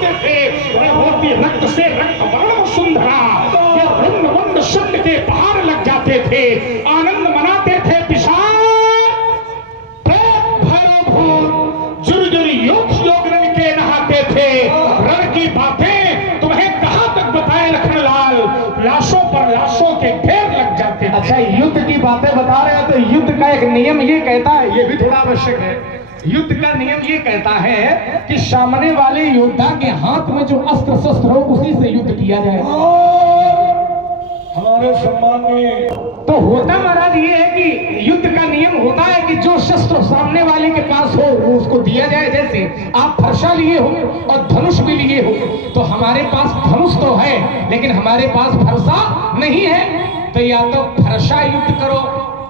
जाते थे। वह होती रक्त से रक्त वर्ण सुंदरा, ये रुंड वंड शून्य के पार लग जाते थे, आनंद मनाते थे। पिशाच प्रेत भैरव भूत जुर्जुर योग योग रण के नहाते थे। रण की बातें तुम्हें कहां तक बताए लखनलाल, लाशों पर लाशों के ढेर लग जाते थे। अच्छा, युद्ध की बातें बता रहे हैं तो युद्ध का एक नियम ये कहता है, ये भी थोड़ा आवश्यक है। युद्ध का नियम ये कहता है कि सामने वाले योद्धा के हाथ में जो अस्त्र शस्त्र हो उसी से युद्ध किया जाए। हमारे सम्माननीय तो होता महाराज ये है कि युद्ध का नियम होता है कि जो शस्त्र सामने वाले के पास हो वो उसको दिया जाए। जैसे आप फरसा लिए हो और धनुष भी लिए हो, तो हमारे पास धनुष तो है लेकिन हमारे पास फरसा नहीं है, तो या तो फरसा युद्ध करो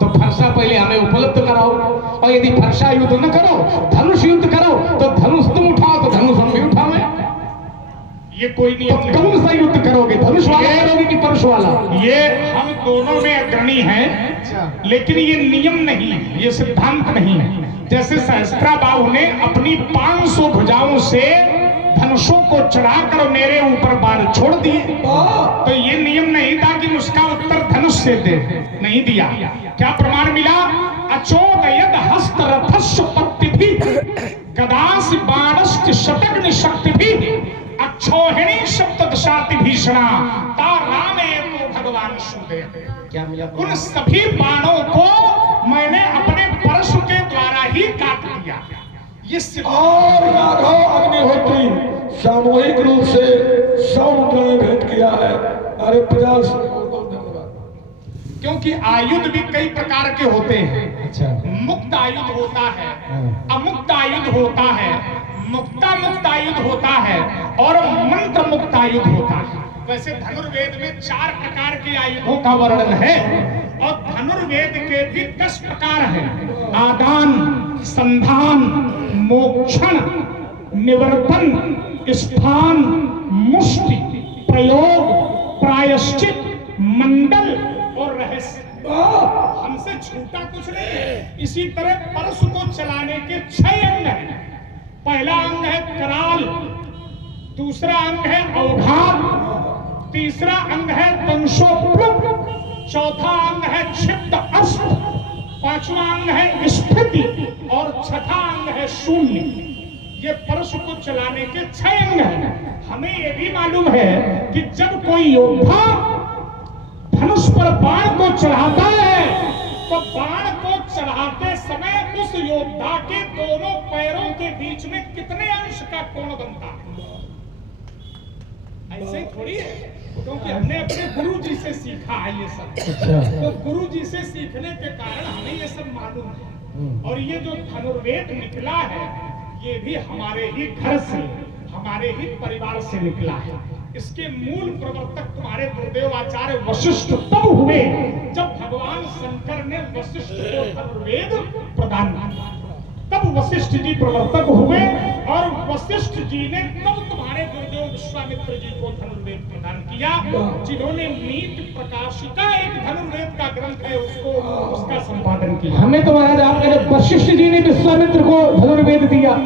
तो फरसा पहले हमें उपलब्ध कराओ, और यदि फरसा युद्ध न करो धनुष युद्ध करो तो धनुष तुम उठाओ तो धनुष हम भी उठावे। ये कोई नियम नहीं। कौन सा युद्ध करोगे, धनुष वाला करोगे कि परश वाला? ये हम दोनों में अग्रणी हैं, लेकिन ये नियम नहीं है, ये सिद्धांत नहीं है। जैसे सहस्त्राबाहु ने अपनी 500 भुजाओं से धनुषों को चढ़ाकर मेरे ऊपर बाण छोड़ दिए, तो ये नियम नहीं था कि उसका उत्तर धनुष से दे, नहीं दिया। क्या प्रमाण मिला? अचोदयद हस्त रथस्य पत्तिभि गदास बाणश्च शतग्नि शक्तिभि अक्षोहिणी शब्द दशाति भीषणा ता रामे को भगवान सुदेव। क्या मिला? उन सभी बाणों को मैंने अपने परशु के द्वारा ही काट दिया। ये और राघव अग्निहोत्री सामूहिक रूप से 100 मुद्रा में भेंट किया है। अरे 50 क्योंकि आयुध भी कई प्रकार के होते हैं। अच्छा, मुक्त आयुध होता है, अमुक्त आयुध होता है, मुक्त आयुध होता है और मंत्र मुक्त आयुध होता है। वैसे धनुर्वेद में 4 प्रकार के आयुधों का वर्णन है और धनुर्वेद के भी 10 प्रकार हैं। आदान, संधान, मोक्षण, निवर्तन, स्थान, मुष्टि, प्रयोग, प्रायश्चित, मंडल और रहस्य। हमसे छूटा कुछ नहीं। इसी तरह परशु को चलाने के 6 अंग हैं। पहला अंग है कराल, दूसरा अंग है अवघात, तीसरा अंग है दंशोप्लुक, चौथा अंग है क्षिप्त अस्त, पांचवा अंग है स्फीति और छठा अंग है शून्य। ये परशु को चलाने के 6 अंग हैं। हमें यह भी मालूम है कि जब कोई योद्धा धनुष पर बाण को चढ़ाता है तो बाण को चढ़ाते समय उस योद्धा के दोनों पैरों के बीच में कितने अंश का कोण बनता है? ऐसे ही थोड़ी है, क्योंकि हमने अपने गुरु जी से सीखा है ये सब। तो गुरु जी से सीखने के कारण हमें ये सब मालूम है। और ये जो धनुर्वेद निकला है ये भी हमारे ही घर से, हमारे ही परिवार से निकला है। इसके मूल प्रवर्तक तुम्हारे गुरुदेव आचार्य वशिष्ठ तब हुए जब भगवान शंकर ने वशिष्ठ को धनुर्वेद प्रदान किया। तब वशिष्ठ जी प्रवर्तक हुए और वशिष्ठ जी ने तब तुम्हारे गुरुदेव विश्वामित्र जी को धनुर्वेद प्रदान किया, जिन्होंने नीति प्रकाशिका एक धनुर्वेद का ग्रंथ है उसका संपादन किया। हमें तो महाराज आपने जब वशिष्ठ जी ने विश्वामित्र को धनुर्वेद दिया,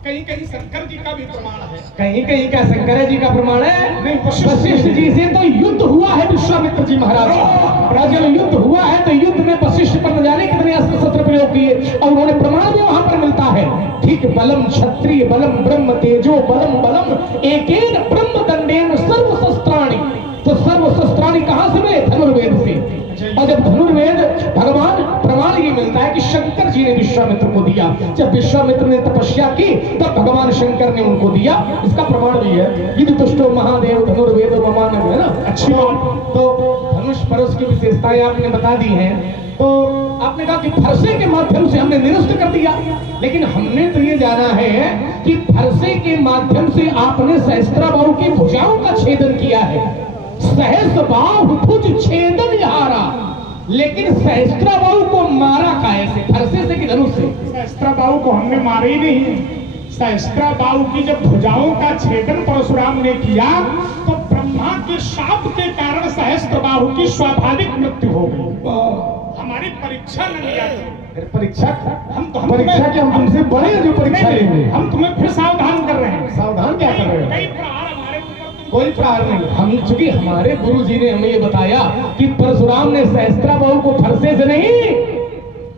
कहीं कहीं शंकर जी का भी प्रमाण है, कहीं कहीं का शंकर जी का प्रमाण है। नहीं, वशिष्ठ जी से तो युद्ध हुआ है विश्वामित्र जी महाराज। जब युद्ध हुआ है तो युद्ध में वशिष्ठ पर न जाने कितने अस्त्र शस्त्र प्रयोग किए और उन्होंने प्रमाण भी वहां पर मिलता है। ठीक, बलम क्षत्रिय बलम ब्रह्म तेजो बलम बलम एकेन ब्रह्म दंडेन सर्व शस्त्राणि। तो सर्व शस्त्राणि कहां से मिले? धनुर्वेद से। और जब धनुर्वेद भगवान प्रमाण ये मिलता है कि शंकर जी ने विश्वामित्र को दिया। जब विश्वामित्र ने तपस्या की तब भगवान शंकर ने उनको दिया। इसका प्रमाण भी है। यदि तुष्टो महादेव धनुर्वेद ममान, है ना। अच्छी बात। तो धनुष परश की विशेषताएं आपने बता दी हैं। तो आपने कहा कि फरसे के माध्यम से हमने निरस्त कर दिया, लेकिन हमने तो ये जाना है कि फरसे के माध्यम से आपने सहस्त्राबाहु की भुजाओं का छेदन किया है। सहस्त्रबाहु भुज छेदन हारा, लेकिन सहस्त्राबाहु को मारा कैसे? फरसे से कि धनुष से? सहस्त्राबाहु को हमने मारा ही नहीं। सहस्त्राबाहु की जब भुजाओं का छेदन परशुराम ने किया तो ब्रह्मा के शाप के कारण सहस्त्रबाहु की स्वाभाविक मृत्यु हो गई। हमारी परीक्षा न लिया। परीक्षा हम परीक्षा के हम तुमसे बड़े जो परीक्षा लेंगे। हम तुम्हें फिर सावधान कर रहे हैं। सावधान उपकार नहीं। हम चूंकि हमारे गुरु जी ने हमें ये बताया कि परशुराम ने सहस्त्राबाहु को फरसे से नहीं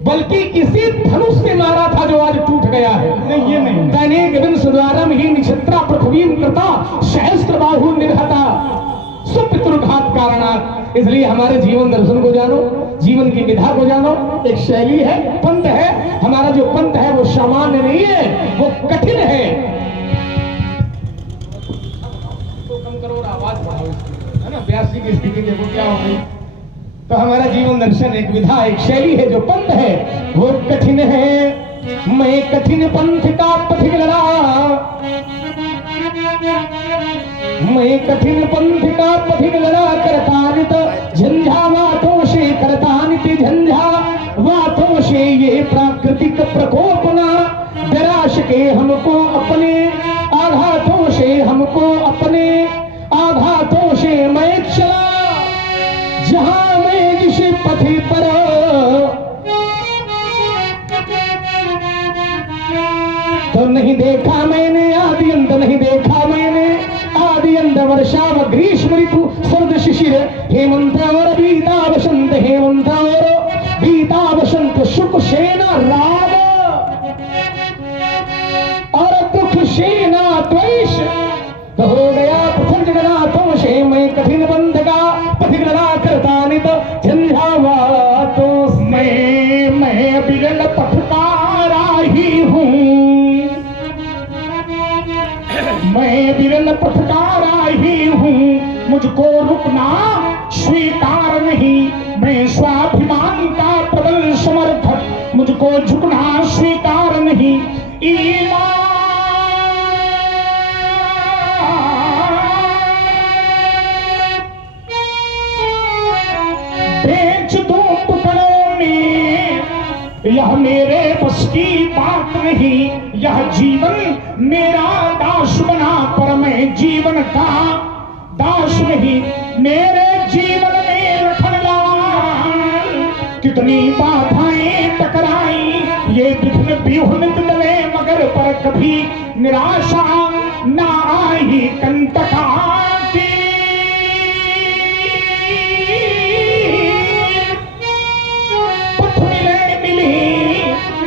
बल्कि इसी धनुष से मारा था जो आज टूट गया है। नहीं, ये नहीं। दैनिक दिन सुद्वारम ही निक्षत्रा पृथ्वी कृता सहस्त्रबाहु निर्हता सुपितृघात कारणात्। इसलिए हमारे जीवन दर्शन को जानो, जीवन की विधा को जानो। एक शैली है, पंथ है। हमारा जो पंथ है वो सामान्य नहीं है, वो कठिन है। तो कम करो और आवाज बढ़ाओ इसकी, है ना। 82 की स्थिति देखो क्या हो गई। तो हमारा जीवन दर्शन एक विधा, एक शैली है। जो पंथ है वो कठिन है। मैं कठिन पंथ का पथिक लड़ा, मैं कठिन पंथ का पथिक लड़ा, करतानित झंझावातों से, करतानित झंझावातों से ये प्राकृतिक प्रकोपना डरा सके हमको अपने आघातों से, हमको अपने आघातों से। मैं चला जहां मैं जिस पथी पर, तो नहीं देखा मैंने आदि अंत, नहीं देखा मैंने आदि अंत। वर्षा व ग्रीष्म ऋतु, शरद शिशिर, हेमंत और बीता वसंत, हेमंत और बीता वसंत। सुख सेना राम और दुख सेना द्वेष, तो हो गया पृथक जगन्नाथों से। मैं कठिन बंध का पथिक लड़ा, करतानित झंझावातों से। मैं बिरल पथकारा ही हूँ, मैं बिरल पथकारा ही हूँ। मुझको रुकना स्वीकार नहीं, मैं स्वाभिमान का प्रबल समर्थक। मुझको झुकना स्वीकार नहीं। ईमान बेच दूं टुकड़ों में, यह मेरे बस की बात नहीं। यह जीवन मेरा दास बना, पर मैं जीवन का दास नहीं। मेरे जीवन में लखनलाल कितनी बाधाएं टकराई, ये विघ्न व्यूह निकले मगर पर कभी निराशा ना आई। कंटका की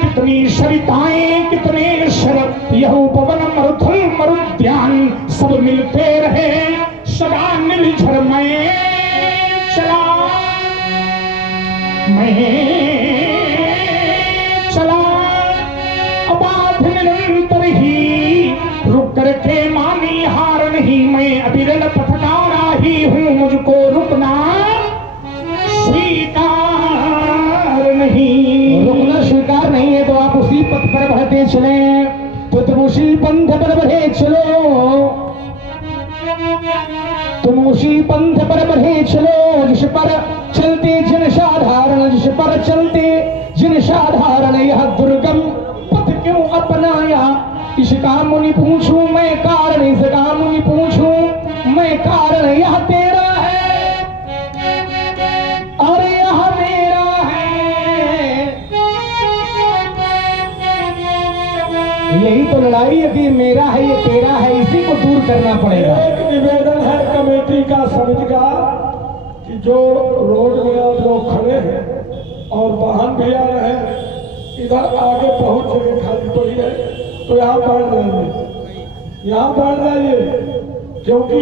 कितनी सरिताएं, कितने शरत, यह पवन मरुथल मरुद्यान, सब मिलते रहे सदा निर्झर। मैं चला, मैं चला अबाध निरंतर ही, रुक करके मानी हार नहीं। मैं अविरल पथकारा ही हूँ, मुझको रुकना स्वीकार नहीं। रुकना स्वीकार नहीं है तो आप उसी पथ पर बढ़ते चले, तो तुम उसी पंथ पर बढ़े चलो, तुम उसी पंथ पर बढ़े चलो जिस पर चलते जन साधारण, जिस पर चलते जन साधारण। यह दुर्गम पथ क्यों अपनाया, इसका मुनि पूछूं मैं कारण, इसका मुनि पूछूं मैं कारण। यह तेरा है और यह मेरा है, यही तो लड़ाई है कि मेरा है ये तेरा है, इसी को दूर करना पड़ेगा। एक निवेदन है कमेटी का, समिति का, कि जो रोड में आप लोग खड़े हैं और वाहन भी आ रहे हैं, इधर आगे बहुत जगह खाली पड़ी है, तो यहाँ बैठ जाइए, यहाँ बैठ जाइए, क्योंकि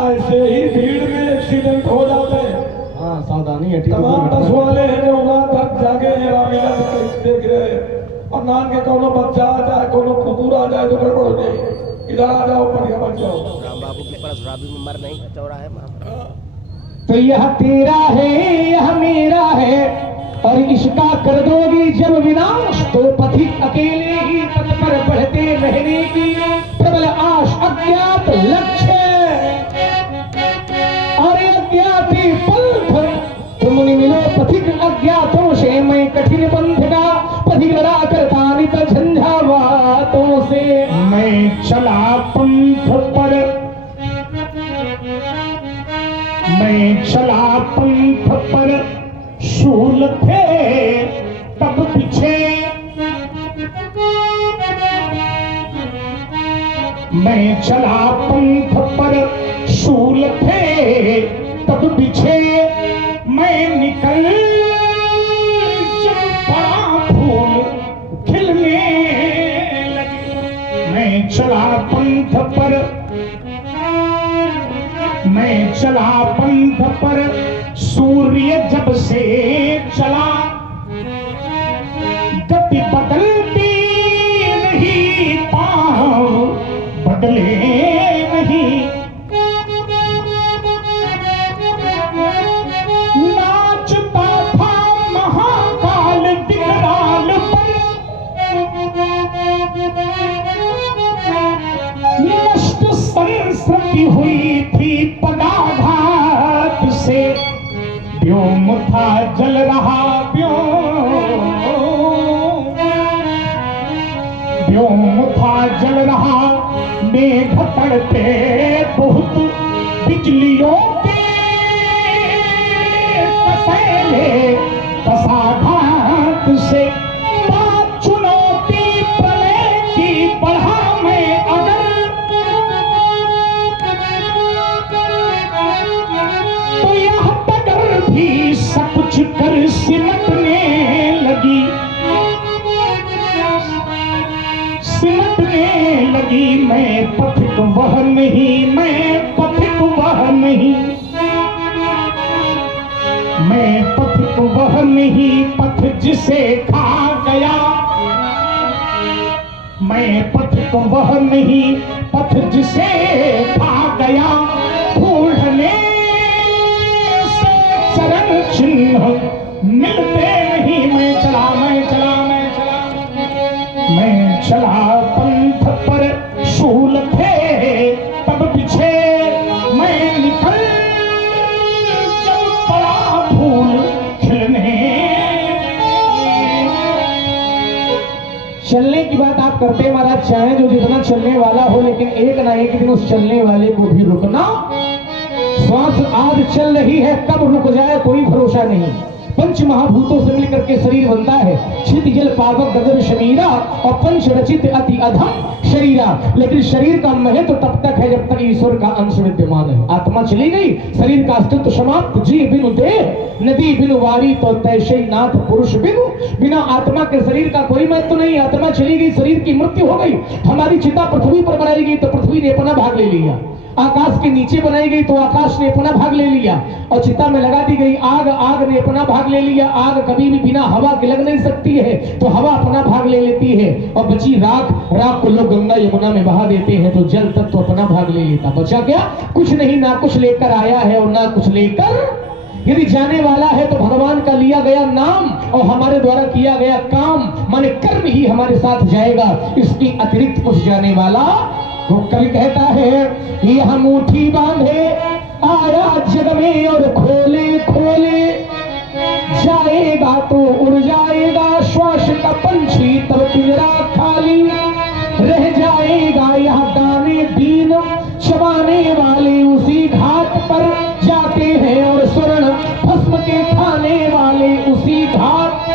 ऐसे ही भीड़ में एक्सीडेंट हो जाते हैं। हाँ सावधानी है। तमाम बस वाले हैं जो रात भर जागे हैं, रामीला देख रहे हैं, और नान के कोनो बच्चा आ जाए, कोनो कुकुर आ जाए तो गड़बड़ हो जाए। इधर आ जाओ, बढ़िया बच जाओ। राम बाबू के पास राबी में मर नहीं चौराहे में। तो यह तेरा है यह मेरा है, और इसका कर दोगी जब विनाश, तो पथिक अकेले ही पथ पर बढ़ते रहने की प्रबल आश। अज्ञात लक्ष्य और अज्ञाती पंथ, तुम मिलो पथिक अज्ञातों से। मैं कठिन पंथ का पथिक लड़ा, करतानित झंझावातों से। मैं चला पंथ पर, मैं चला पंथ पर, शूल थे तब पीछे। मैं चला पंथ पर, शूल थे तब बिछे मैं निकल जब बड़ा फूल खिलने लगे। मैं चला पंथ पर, मैं चला पंथ पर, सूर्य जब से चला, गति बदलती नहीं, पाँव बदले नहीं। नाचता था महाकाल विकराल पर, नष्ट संस्कृति हुई थी पदाघात से। व्योम था जल रहा व्योम था जल रहा, मेघ तड़पे बहुत, बिजलियों के कसैले कसाघात से। बात चुनौती प्रलय की बढ़ा मैं अगर, तो यह डगर भी सकुच कर सिमटने लगी, सिमटने लगी। मैं पथिक वह नहीं, मैं पथिक वह नहीं, मैं पथिक वह नहीं, पथ जिसे खा गया। मैं पथिक वह नहीं, पथ जिसे खा गया। ढूंढने से चरण चिन्ह मिलते नहीं। मैं चला, मैं चला, मैं चला, मैं चला पंथ पर, शूल थे तब बिछे मैं निकल जब बड़ा फूल खिलने। चलने की बात आप करते महाराज, चाहे जो जितना चलने वाला हो, लेकिन एक ना एक दिन उस चलने वाले को भी रुकना। श्वास आज चल रही है, कब रुक जाए कोई भरोसा नहीं। पंच महाभूतों से मिलकर के शरीर बनता है, क्षिति जल पावक गगन शरीरा, और पंच रचित अति अधम शरीरा। लेकिन शरीर का महत्व तब तक है जब तक ईश्वर का अंश विद्यमान है। आत्मा चली गई, शरीर का अस्तित्व समाप्त। जी बिनु देह नदी बिनु वारी, तो तैसे नाथ पुरुष बिनु। बिना आत्मा के शरीर का कोई महत्व नहीं। आत्मा चली गई, शरीर की मृत्यु हो गई। हमारी चिता पृथ्वी पर बनाई गई तो पृथ्वी ने अपना भाग ले लिया। आकाश के नीचे बनाई गई तो आकाश ने अपना भाग ले लिया। और चिता में लगा दी गई आग, आग ने अपना भाग ले लिया। आग कभी भी बिना हवा के लग नहीं सकती है, तो हवा अपना भाग ले लेती है। और बची राख, राख को लोग गंगा यमुना में बहा देते हैं, तो जल तत्व तो अपना भाग ले लेता। बचा क्या? कुछ नहीं, ना कुछ लेकर आया है और ना कुछ लेकर। यदि जाने वाला है तो भगवान का लिया गया नाम और हमारे द्वारा किया गया काम माने कर्म ही हमारे साथ जाएगा। इसकी अतिरिक्त कुछ जाने वाला। वो कवि कहता है यह मुट्ठी बांधे आया जग में और खोले खोले जाएगा तो उड़ जाएगा। श्वास का पंछी तब पिंजरा खाली रह जाएगा। यह दाने दीन चबाने वाले उसी घाट पर जाते हैं और स्वर्ण भस्म के खाने वाले उसी घाट।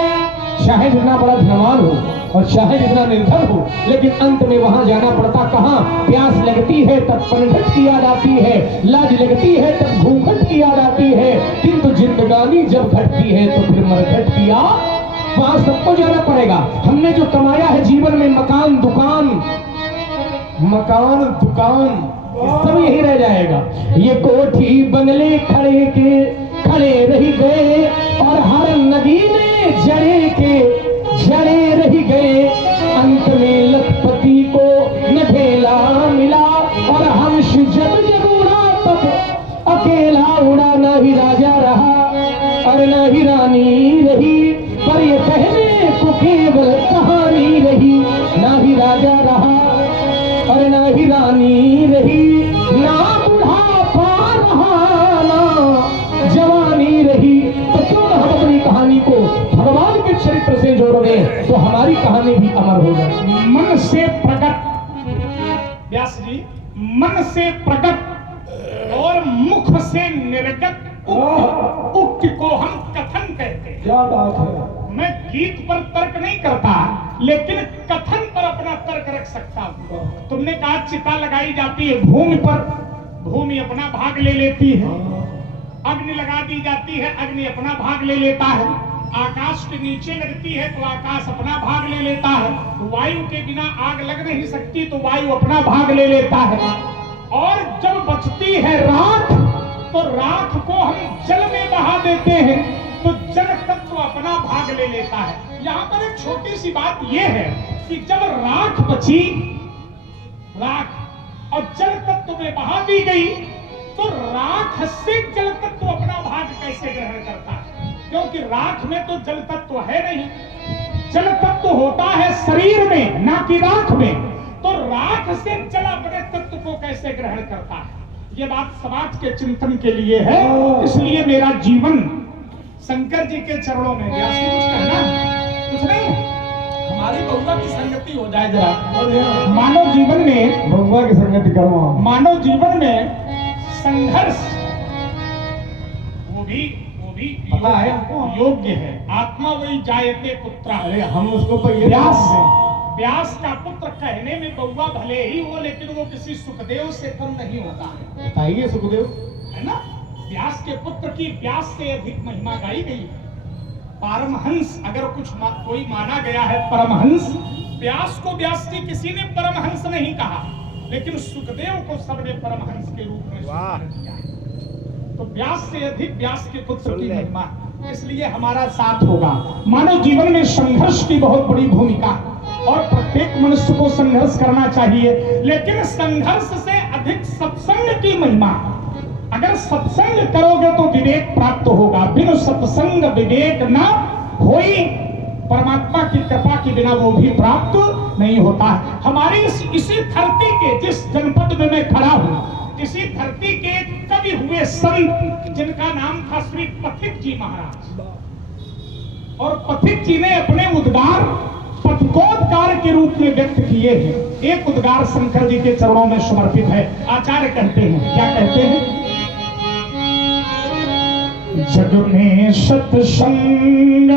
चाहे जितना बड़ा धनवान हो और चाहे जितना निर्धन हो, लेकिन अंत में वहां जाना पड़ता। कहां? प्यास लगती है तब पनघट की याद आती है, लाज लगती है तब घूंघट की याद आती है, किंतु जिंदगानी जब घटती है तो फिर मरघट की याद। वहां सबको जाना पड़ेगा। हमने जो कमाया है जीवन में, मकान दुकान, मकान दुकान सब यही रह जाएगा। ये कोठी बंगले खड़े के खड़े रह गए और हर नगीने जड़े के जड़े रह गए। अंत में लखपति को न ढेला मिला और हंस जब जब उड़ा तब अकेला उड़ा। न ही राजा रहा और न ही रानी रही, पर ये कहने को केवल कहानी रही। न ही राजा रहा और न ही रानी रही, ना बुढ़ापा रहा ना जवानी रही। तो क्यों ना हम अपनी कहानी को भगवान के चरित्र से जोड़ दें, तो हमारी कहानी भी अमर हो जाए। मन से प्रकट, व्यास जी, मन से प्रकट और मुख से निर्गत उक्ति को हम कथन कहते हैं। क्या बात है। मैं गीत पर तर्क नहीं करता, लेकिन कथन पर अपना तर्क रख सकता हूँ। तुमने कहा चिता लगाई जाती है भूमि पर, भूमि अपना भाग ले लेती है, अग्नि लगा दी जाती है, अग्नि अपना भाग ले लेता है, आकाश के नीचे लगती है तो आकाश अपना भाग ले लेता है, वायु के बिना आग लग नहीं सकती तो वायु अपना भाग ले लेता है, और जब बचती है राख तो राख को हम जल में बहा देते हैं तो जल तत्व अपना भाग ले लेता है। यहाँ पर एक छोटी सी बात यह है कि जब राख बची, राख और जल तत्व में बहा दी गई तो राख से जल तत्व अपना भाग कैसे ग्रहण करता है? क्योंकि राख में तो जल तत्व है नहीं, जल तत्व होता है शरीर में ना कि राख में, तो राख से जल अपने तत्व को कैसे ग्रहण करता है? ये बात समाज के चिंतन के लिए है। इसलिए मेरा जीवन शंकर जी के चरणों में, व्यास जी कुछ कहना कुछ नहीं, हमारी बउआ की संगति हो जाए जरा। मानव जीवन में बउआ की संगति करो। मानव जीवन में संघर्ष वो भी पता है आपको? योग्य है। आत्मा वही जायते पुत्रा। अरे हम उसको पहले व्यास व्यास का पुत्र कहने में बउआ भले ही हो, लेकिन वो किसी सुखदेव से कम नहीं होता है। बताइए सुखदेव, है ना? व्यास के पुत्र की व्यास से अधिक महिमा गाई गई। परमहंस अगर कोई माना गया है परमहंस, व्यास को व्यास जी किसी ने परमहंस नहीं कहा, लेकिन सुखदेव को सबने परमहंस के रूप में स्वीकार किया है। तो व्यास से अधिक व्यास के पुत्र की महिमा, इसलिए हमारा साथ होगा। मानव जीवन में संघर्ष की बहुत बड़ी भूमिका है और प्रत्येक मनुष्य को संघर्ष करना चाहिए, लेकिन संघर्ष से अधिक सत्संग की महिमा। अगर सत्संग करोगे तो विवेक प्राप्त होगा, बिन सत्संग विवेक ना होई, परमात्मा की कृपा के बिना वो भी प्राप्त नहीं होता है। हमारी इसी धरती के, जिस जनपद में मैं खड़ा हूँ, इसी धरती के कवि हुए संत जिनका नाम था श्री पथिक जी महाराज, और पथिक जी ने अपने उद्गार पथिकोद्गार के रूप में व्यक्त किए हैं। एक उद्गार शंकर जी के चरणों में समर्पित है। आचार्य कहते हैं, क्या कहते हैं? जग में सत्संग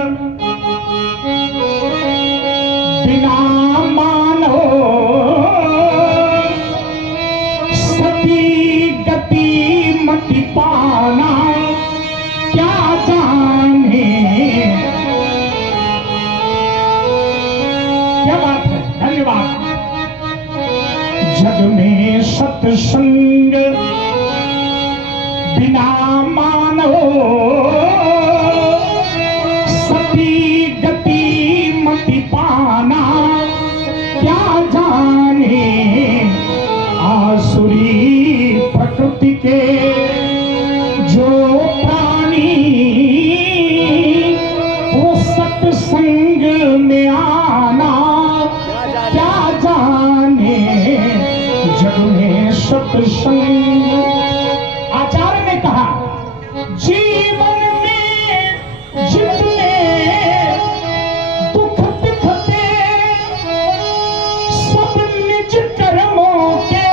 बिना मानो सती गति मति पाना, क्या जाने। क्या बात है, धन्यवाद। जग में सत्संग बिना मानो सती गति मति पाना, क्या जाने आसुरी प्रकृति के जो प्राणी, वो सत्संग में आना, क्या जाने जग में सत्संग। आचार्य ने कहा, जीवन में जितने दुख दिखते सब निज कर्मों के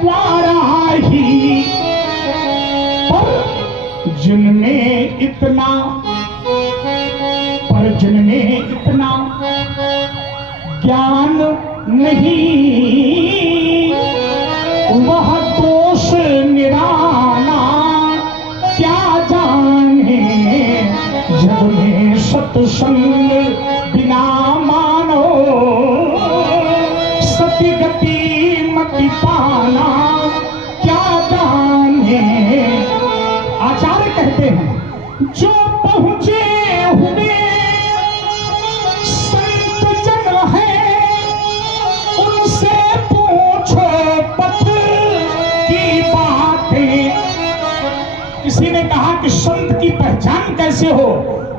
द्वारा ही, पर जिनमें इतना ज्ञान नहीं, वह दोष निराला, क्या जाने जग में सत्संग बिना मानो सती गति मति पाना, क्या जाने। आचार्य कहते हैं, जो पहुंचे हुए संत जन है उनसे पूछो पथ की बातें। किसी ने कहा कि संत की पहचान कैसे हो,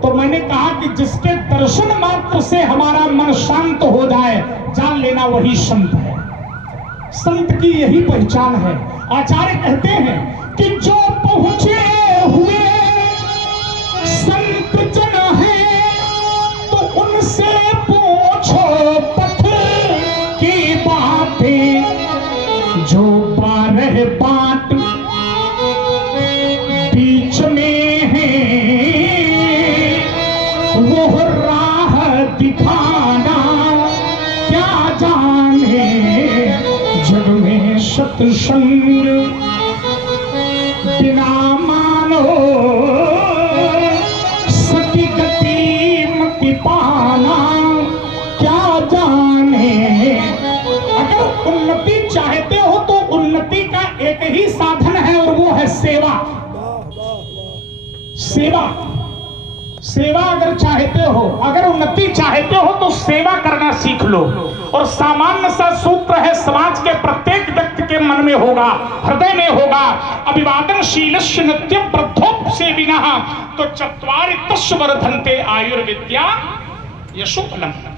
तो मैंने कहा कि जिसके दर्शन मात्र से हमारा मन शांत हो जाए, जान लेना वही संत है। संत की यही पहचान है। आचार्य कहते हैं कि जो पहुंचे हुए संत जन है तो उनसे पूछो पथ की बातें। जो 12 बाट बीच में है वो राह दिखाना, क्या जाने जग में सत्संग बिना मानो सती गति मति पाना क्या जाने। अगर उन्नति चाहते हो तो उन्नति का एक ही साधन है और वो है सेवा। सेवा सेवा अगर चाहते हो, अगर उन्नति चाहते हो तो सेवा करना सीख लो। और सामान्य सा सूत्र है, समाज के प्रत्येक व्यक्ति के मन में होगा, हृदय में होगा, अभिवादनशीलस्य नित्यं वृद्धोपसेविनः तो चत्वारि तस्य वर्धन्ते आयुर्विद्या यशोबलम्।